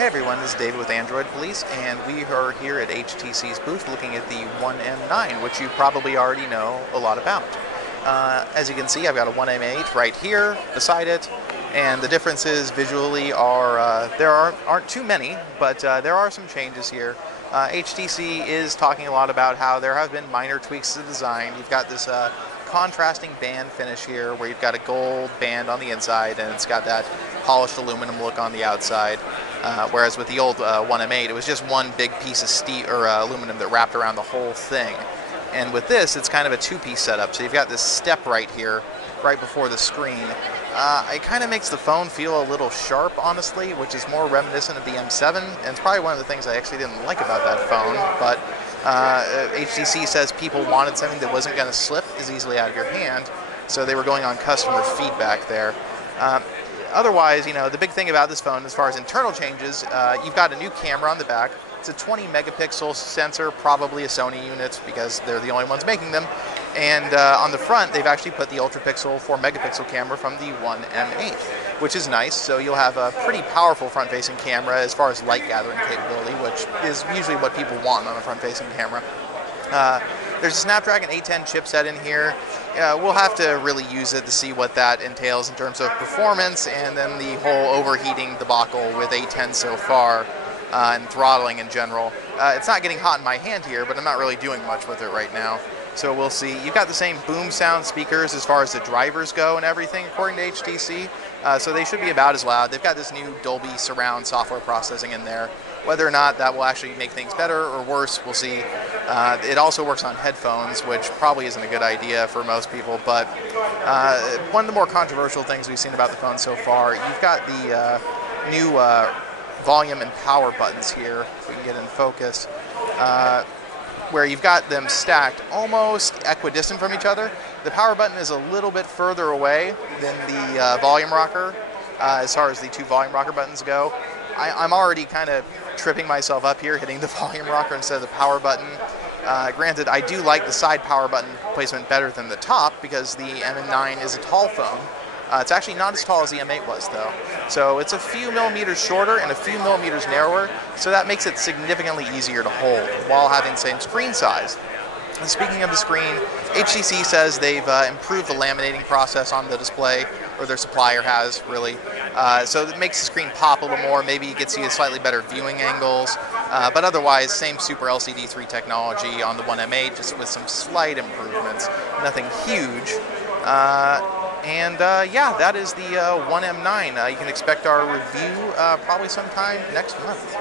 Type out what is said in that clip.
Hey everyone, this is David with Android Police, and we are here at HTC's booth looking at the One M9, which you probably already know a lot about. As you can see, I've got a One M8 right here beside it, and the differences visually are, there aren't too many, but there are some changes here. HTC is talking a lot about how there have been minor tweaks to the design. You've got this contrasting band finish here where you've got a gold band on the inside and it's got that polished aluminum look on the outside. Whereas with the old One M8, it was just one big piece of steel or aluminum that wrapped around the whole thing. And with this, it's kind of a two-piece setup. So you've got this step right here, right before the screen. It kind of makes the phone feel a little sharp, honestly, which is more reminiscent of the M7. And it's probably one of the things I actually didn't like about that phone. But HTC says people wanted something that wasn't going to slip as easily out of your hand. So they were going on customer feedback there. Otherwise, you know, the big thing about this phone as far as internal changes, you've got a new camera on the back. It's a 20 megapixel sensor, probably a Sony unit because they're the only ones making them. And on the front, they've actually put the ultra pixel 4 megapixel camera from the One M8, which is nice. So you'll have a pretty powerful front-facing camera as far as light gathering capability, which is usually what people want on a front-facing camera. There's a Snapdragon 810 chipset in here. We'll have to really use it to see what that entails in terms of performance and then the whole overheating debacle with 810 so far and throttling in general. It's not getting hot in my hand here, but I'm not really doing much with it right now. So we'll see. You've got the same boom sound speakers as far as the drivers go and everything, according to HTC. So they should be about as loud. They've got this new Dolby surround software processing in there. Whether or not that will actually make things better or worse, we'll see. It also works on headphones, which probably isn't a good idea for most people. But one of the more controversial things we've seen about the phone so far, you've got the new volume and power buttons here, if we can get in focus, where you've got them stacked almost equidistant from each other. The power button is a little bit further away than the volume rocker as far as the two volume rocker buttons go. I'm already kind of tripping myself up here hitting the volume rocker instead of the power button. Granted, I do like the side power button placement better than the top because the M9 is a tall phone. It's actually not as tall as the M8 was, though. So it's a few millimeters shorter and a few millimeters narrower, so that makes it significantly easier to hold while having the same screen size. And speaking of the screen, HTC says they've improved the laminating process on the display, or their supplier has, really. So it makes the screen pop a little more. Maybe it gets you slightly better viewing angles. But otherwise, same Super LCD3 technology on the One M8, just with some slight improvements. Nothing huge. Yeah, that is the One M9. You can expect our review probably sometime next month.